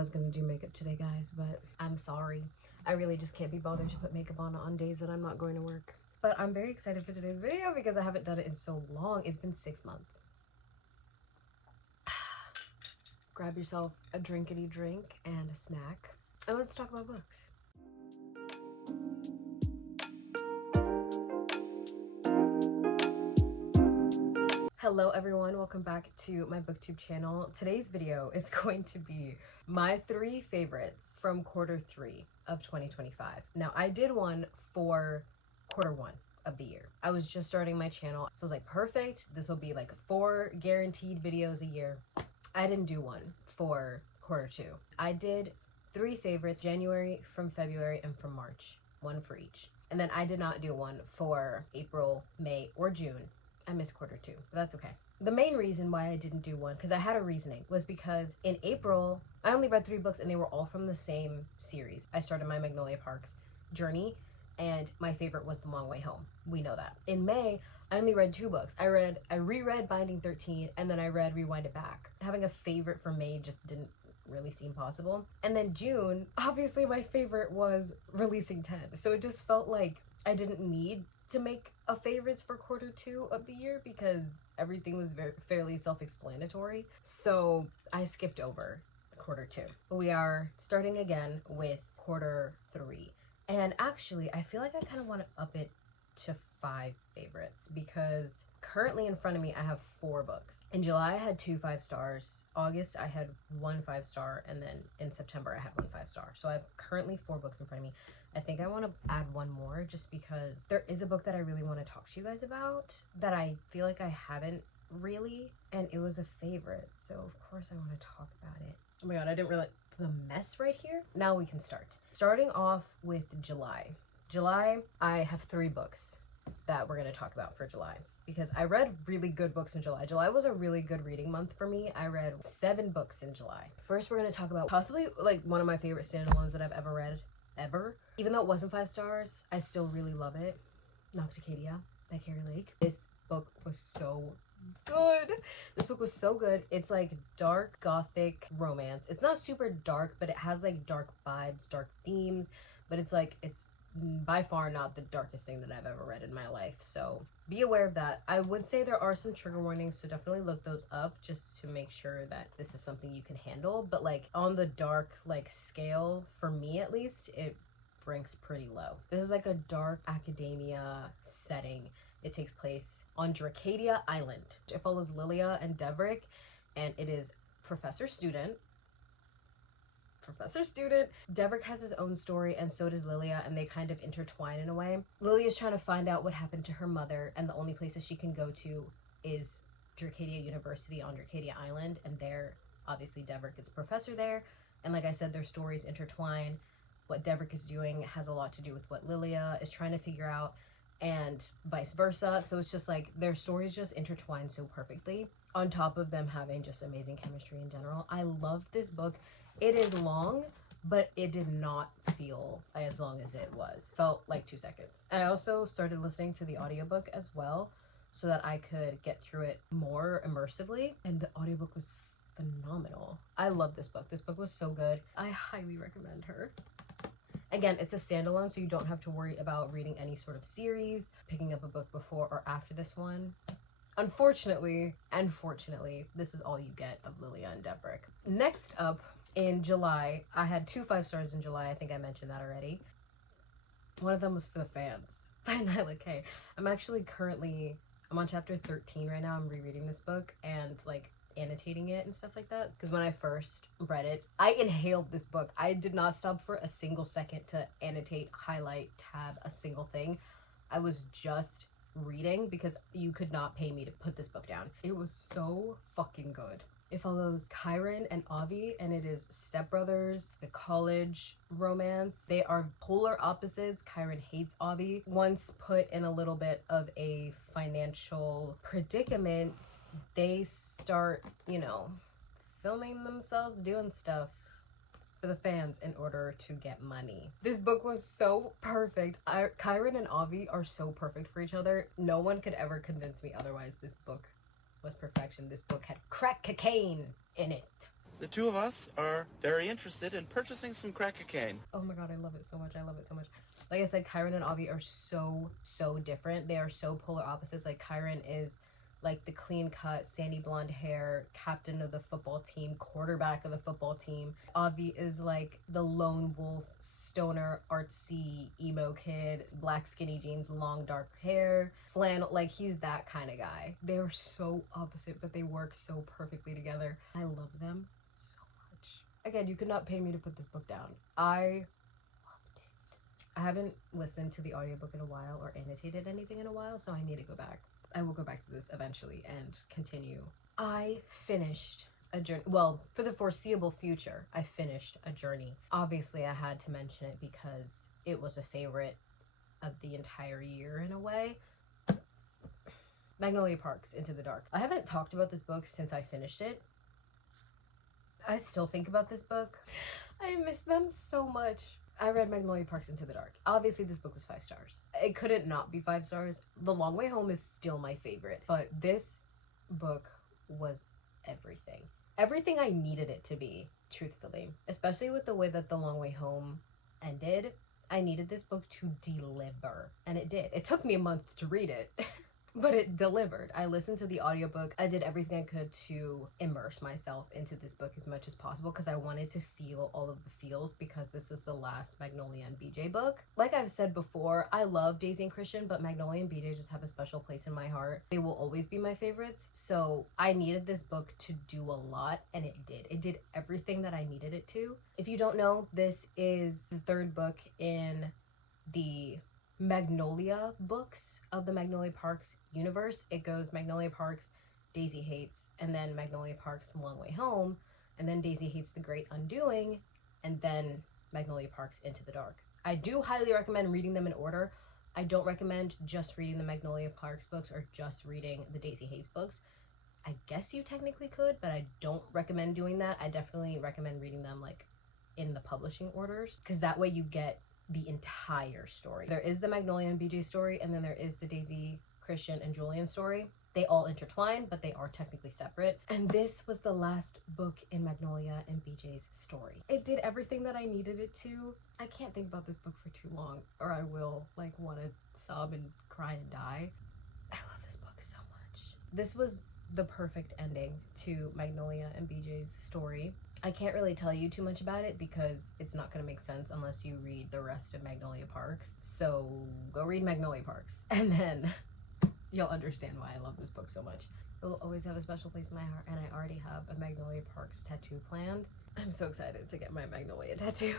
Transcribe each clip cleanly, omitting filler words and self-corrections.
was gonna do makeup today, guys, but I'm sorry. I really just can't be bothered to put makeup on days that I'm not going to work. But I'm very excited for today's video because I haven't done it in so long. It's been 6 months. Grab yourself a drinkity drink and a snack, and let's talk about books. Hello everyone, welcome back to my booktube channel. Today's video is going to be my 3 favorites from Q3 of 2025. Now I did one for Q1 of the year. I was just starting my channel, so I was like, perfect, this will be like 4 guaranteed videos a year. I didn't do one for Q2. I did 3 favorites, January, from February, and from March, 1 for each. And then I did not do one for April, May, or June. I missed Q2, but that's okay. The main reason why I didn't do one, because I had a reasoning, was because in April, I only read 3 books and they were all from the same series. I started my Magnolia Parks journey, and my favorite was The Long Way Home. We know that. In May, I only read 2 books. I reread Binding 13, and then I read Rewind It Back. Having a favorite for May just didn't really seem possible. And then June, obviously my favorite was Releasing 10. So it just felt like I didn't need to make a favorites for Q2 of the year because everything was fairly self-explanatory. So I skipped over Q2. But we are starting again with Q3. And actually, I feel like I kind of want to up it to 5 favorites because currently in front of me, I have 4 books. In July, I had 2 5-stars. August, I had 1 5-star. And then in September, I had 1 5-star. So I have currently 4 books in front of me. I think I want to add 1 more just because there is a book that I really want to talk to you guys about that I feel like I haven't really, and it was a favorite. So of course I want to talk about it. Oh my god, I didn't realize the mess right here. Now we can start. Starting off with July. July, I have 3 books that we're going to talk about for July because I read really good books in July. July was a really good reading month for me. I read 7 books in July. First, we're going to talk about possibly like one of my favorite standalones that I've ever read, ever. Even though it wasn't 5 stars, I still really love it. Nocticadia by Carrie Lake. This book was so good. This book was so good. It's like dark gothic romance. It's not super dark, but it has like dark vibes, dark themes, but it's like, it's by far not the darkest thing that I've ever read in my life, so be aware of that. I would say there are some trigger warnings, so definitely look those up just to make sure that this is something you can handle. But like on the dark like scale, for me at least, it ranks pretty low. This is like a dark academia setting. It takes place on Dracadia Island. It follows Lilia and Devrick, and it is professor student. Devrick has his own story, and so does Lilia, and they kind of intertwine in a way. Lilia is trying to find out what happened to her mother, and the only places she can go to is Dracadia University on Dracadia Island, and there, obviously, Devrick is professor there, and like I said, their stories intertwine. What Devrick is doing has a lot to do with what Lilia is trying to figure out, and vice versa. So it's just like their stories just intertwine so perfectly, on top of them having just amazing chemistry in general. I loved this book. It is long, but it did not feel as long as it was. Felt like 2 seconds. I also started listening to the audiobook as well so that I could get through it more immersively, and the audiobook was phenomenal. I love this book. This book was so good. I highly recommend her. Again, it's a standalone, so you don't have to worry about reading any sort of series, picking up a book before or after this one. Unfortunately, and fortunately, this is all you get of Lilia and Devrick. Next up, in July, I had 2 5-stars in July. I think I mentioned that already. One of them was For the Fans by Nyla K. I'm on chapter 13 right now. I'm rereading this book and like annotating it and stuff like that. Because when I first read it, I inhaled this book. I did not stop for a single second to annotate, highlight, tab a single thing. I was just reading because you could not pay me to put this book down. It was so fucking good. It follows Kyron and Avi, and it is stepbrothers, the college romance. They are polar opposites. Kyron hates Avi. Once put in a little bit of a financial predicament, they start, you know, filming themselves doing stuff for the fans in order to get money. This book was so perfect. Kyron and Avi are so perfect for each other. No one could ever convince me otherwise. This book was perfection. This book had crack cocaine in it. The two of us are very interested in purchasing some crack cocaine. Oh my god, I love it so much. I love it so much. Like I said, Kyron and Avi are so different. They are so polar opposites. Like Kyron is like the clean cut, sandy blonde hair, captain of the football team, quarterback of the football team. Avi is like the lone wolf, stoner, artsy, emo kid, black skinny jeans, long dark hair, flannel. Like he's that kind of guy. They are so opposite, but they work so perfectly together. I love them so much. Again, you could not pay me to put this book down. I haven't listened to the audiobook in a while or annotated anything in a while, so I need to go back. I will go back to this eventually and continue. I finished a journey. Well, for the foreseeable future, I finished a journey. Obviously, I had to mention it because it was a favorite of the entire year in a way. Magnolia Parks, Into the Dark. I haven't talked about this book since I finished it. I still think about this book. I miss them so much. I read Magnolia Parks Into the Dark. Obviously, this book was 5 stars. It couldn't not be 5 stars. The Long Way Home is still my favorite, but this book was everything. Everything I needed it to be, truthfully. Especially with the way that The Long Way Home ended. I needed this book to deliver, and it did. It took me a month to read it. But it delivered. I listened to the audiobook. I did everything I could to immerse myself into this book as much as possible because I wanted to feel all of the feels because this is the last Magnolia and BJ book. Like I've said before, I love Daisy and Christian, but Magnolia and BJ just have a special place in my heart. They will always be my favorites. So I needed this book to do a lot, and it did. It did everything that I needed it to. If you don't know, this is the 3rd book in the Magnolia books of the Magnolia Parks universe. It goes Magnolia Parks, Daisy Hates, and then Magnolia Parks, The Long Way Home, and then Daisy Hates, The Great Undoing, and then Magnolia Parks, Into the Dark. I do highly recommend reading them in order. I don't recommend just reading the Magnolia Parks books or just reading the Daisy Hates books. I guess you technically could, but I don't recommend doing that. I definitely recommend reading them like in the publishing orders because that way you get the entire story. There is the Magnolia and BJ story, and then there is the Daisy, Christian, and Julian story. They all intertwine, but they are technically separate. And this was the last book in Magnolia and BJ's story. It did everything that I needed it to. I can't think about this book for too long, or I will like want to sob and cry and die. I love this book so much. This was the perfect ending to Magnolia and BJ's story. I can't really tell you too much about it because it's not going to make sense unless you read the rest of Magnolia Parks. So go read Magnolia Parks and then you'll understand why I love this book so much. It will always have a special place in my heart, and I already have a Magnolia Parks tattoo planned. I'm so excited to get my Magnolia tattoo.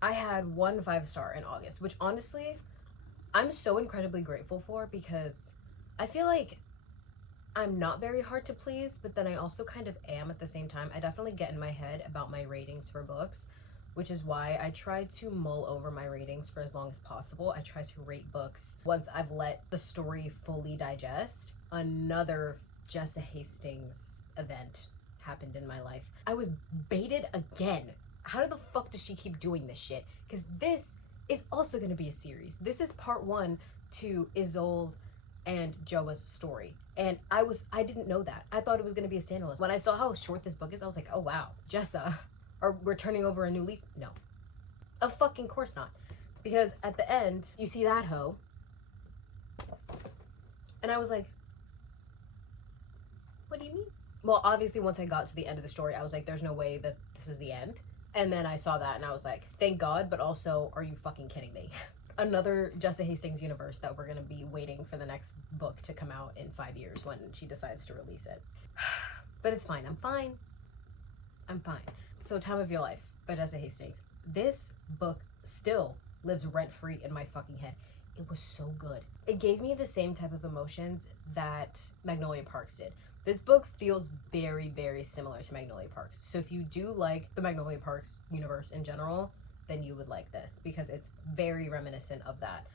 I had 1 5-star in August, which honestly, I'm so incredibly grateful for because I feel like I'm not very hard to please, but then I also kind of am at the same time. I definitely get in my head about my ratings for books, which is why I try to mull over my ratings for as long as possible. I try to rate books once I've let the story fully digest. Another Jessa Hastings event happened in my life. I was baited again. How the fuck does she keep doing this shit? Because this is also going to be a series. This is part 1 to Isolde and Joa's story, and I didn't know that. I thought it was going to be a standalone. When I saw how short this book is, I was like, oh wow, Jessa, we're turning over a new leaf. No, of fucking course not, because at the end you see that hoe, and I was like, what do you mean? Well, obviously once I got to the end of the story, I was like, there's no way that this is the end. And then I saw that and I was like, thank God, but also, are you fucking kidding me? Another Jessa Hastings universe that we're going to be waiting for the next book to come out in 5 years when she decides to release it. But it's fine. I'm fine. I'm fine. So Time of Your Life by Jessa Hastings. This book still lives rent-free in my fucking head. It was so good. It gave me the same type of emotions that Magnolia Parks did. This book feels very, very similar to Magnolia Parks. So if you do like the Magnolia Parks universe in general, then you would like this because it's very reminiscent of that.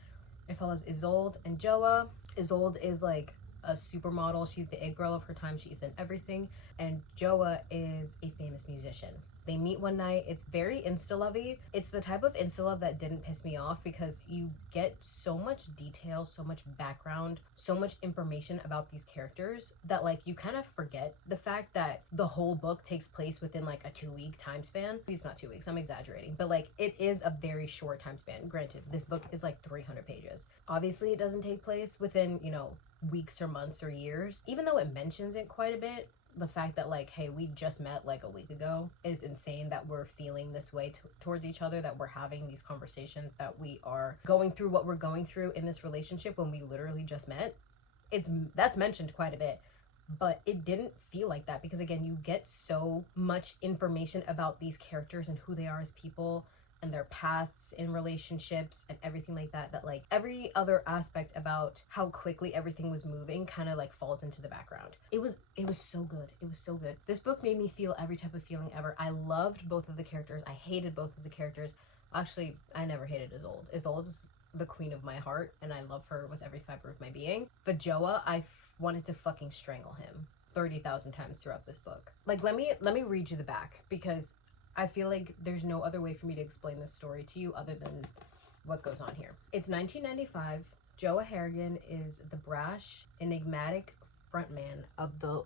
It follows Isolde and Joa. Isolde is like a supermodel. She's the it girl of her time. She's in everything. And Joa is a famous musician. They meet one night. It's very insta-lovey. It's the type of insta-love that didn't piss me off because you get so much detail, so much background, so much information about these characters that like you kind of forget the fact that the whole book takes place within like a 2-week time span. It's not 2 weeks, I'm exaggerating, but like it is a very short time span. Granted, this book is like 300 pages. Obviously, it doesn't take place within, you know, weeks or months or years, even though it mentions it quite a bit. The fact that like, hey, we just met like a week ago is insane, that we're feeling this way towards each other, that we're having these conversations, that we are going through what we're going through in this relationship when we literally just met. That's mentioned quite a bit, but it didn't feel like that because again, you get so much information about these characters and who they are as people and their pasts in relationships and everything like that, that like every other aspect about how quickly everything was moving kind of like falls into the background. It was so good. It was so good. This book made me feel every type of feeling ever. I loved both of the characters. I hated both of the characters. Actually, I never hated Isolde. Isolde is the queen of my heart and I love her with every fiber of my being. But Joa, I wanted to fucking strangle him 30,000 times throughout this book. Like, let me read you the back because I feel like there's no other way for me to explain this story to you other than what goes on here. It's 1995. Joa Harrigan is the brash, enigmatic frontman of the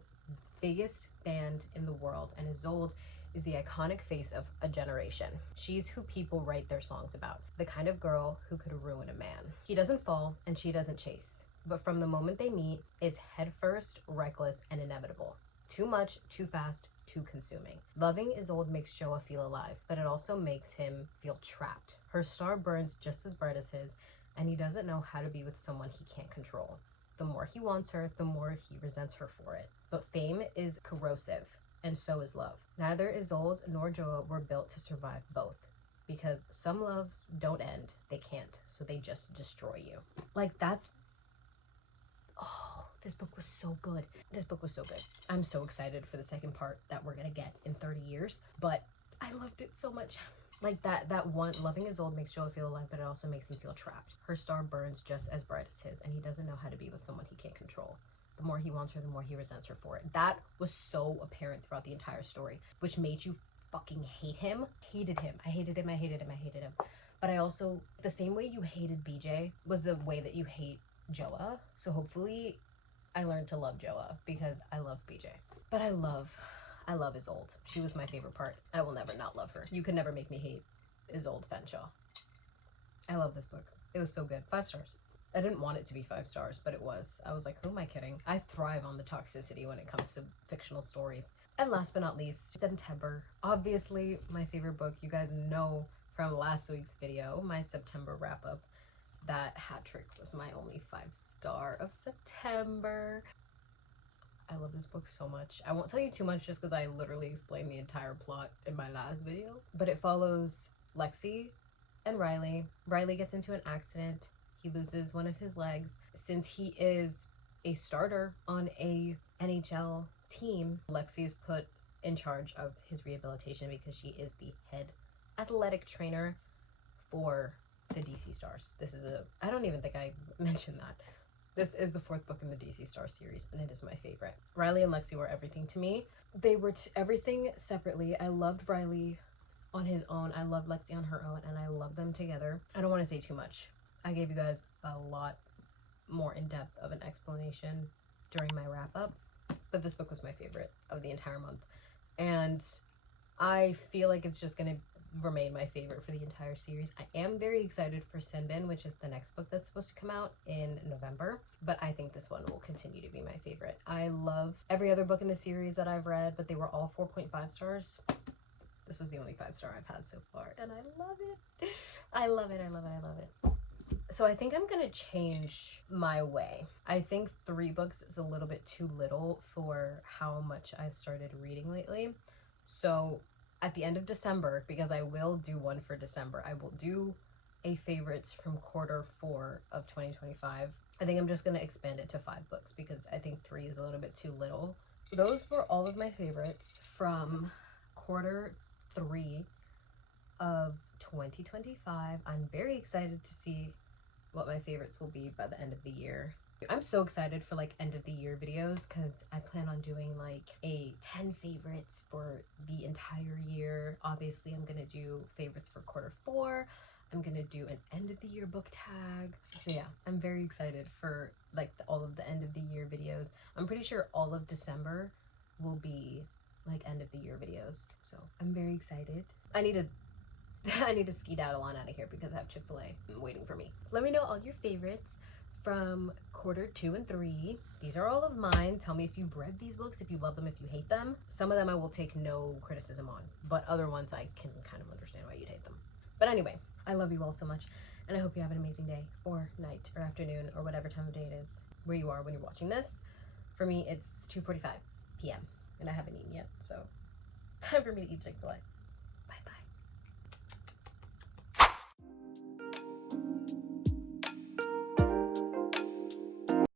biggest band in the world, and Isolde is the iconic face of a generation. She's who people write their songs about, the kind of girl who could ruin a man. He doesn't fall, and she doesn't chase. But from the moment they meet, it's headfirst, reckless, and inevitable. Too much, too fast, too consuming. Loving Isolde makes Joa feel alive, but it also makes him feel trapped. Her star burns just as bright as his, and he doesn't know how to be with someone he can't control. The more he wants her, the more he resents her for it. But fame is corrosive, and so is love. Neither Isolde nor Joa were built to survive both, because some loves don't end, they can't, so they just destroy you. Like, that's... Oh, this book was so good. This book was so good. I'm so excited for the second part that we're gonna get in 30 years, but I loved it so much. Like that one, loving Isolde makes Joa feel alive, but it also makes him feel trapped. Her star burns just as bright as his, and he doesn't know how to be with someone he can't control. The more he wants her, the more he resents her for it. That was so apparent throughout the entire story, which made you fucking hate him. Hated him. I hated him, I hated him, I hated him. But I also, the same way you hated BJ was the way that you hate Joa. So hopefully I learned to love Joa because I love BJ. But I love Isolde. She was my favorite part. I will never not love her. You can never make me hate Isolde Fanshawe. I love this book. It was so good. 5 stars. I didn't want it to be 5 stars, but it was. I was like, who am I kidding? I thrive on the toxicity when it comes to fictional stories. And last but not least, September. Obviously, my favorite book. You guys know from last week's video, my September wrap-up, that Hat Trick was my only 5-star of September. I love this book so much. I won't tell you too much just because I literally explained the entire plot in my last video. But it follows Lexi and Riley. Riley gets into an accident. He loses one of his legs. Since he is a starter on a NHL team, Lexi is put in charge of his rehabilitation because she is the head athletic trainer for the DC Stars. I don't even think I mentioned that. This is the 4th book in the DC Star series, and it is my favorite. Riley and Lexi were everything to me. They were everything separately. I loved Riley on his own. I loved Lexi on her own, and I love them together. I don't want to say too much. I gave you guys a lot more in-depth of an explanation during my wrap-up, but this book was my favorite of the entire month. And I feel like it's just going to remain my favorite for the entire series. I am very excited for Sinbin, which is the next book that's supposed to come out in November, but I think this one will continue to be my favorite. I love every other book in the series that I've read, but they were all 4.5 stars. This was the only 5-star I've had so far, and I love it. I love it, I love it, I love it. So I think I'm gonna change my way. I think 3 books is a little bit too little for how much I've started reading lately. So at the end of December, because I will do one for December, I will do a favorites from quarter 4 of 2025. I think I'm just going to expand it to 5 books because I think 3 is a little bit too little. Those were all of my favorites from quarter 3 of 2025. I'm very excited to see what my favorites will be by the end of the year. I'm so excited for like end of the year videos because I plan on doing like a 10 favorites for the entire year. Obviously, I'm gonna do favorites for quarter 4. I'm gonna do an end of the year book tag. So yeah, I'm very excited for like all of the end of the year videos. I'm pretty sure all of December will be like end of the year videos. So I'm very excited. I need to skedaddle on out of here because I have Chick-fil-A waiting for me. Let me know all your favorites from quarter 2 and 3. These are all of mine. Tell me if you've read these books, if you love them, if you hate them. Some of them I will take no criticism on, but other ones I can kind of understand why you'd hate them. But anyway, I love you all so much, and I hope you have an amazing day or night or afternoon or whatever time of day it is where you are when you're watching this. For me, it's 2:45 p.m. and I haven't eaten yet, so time for me to eat Chick-fil-A.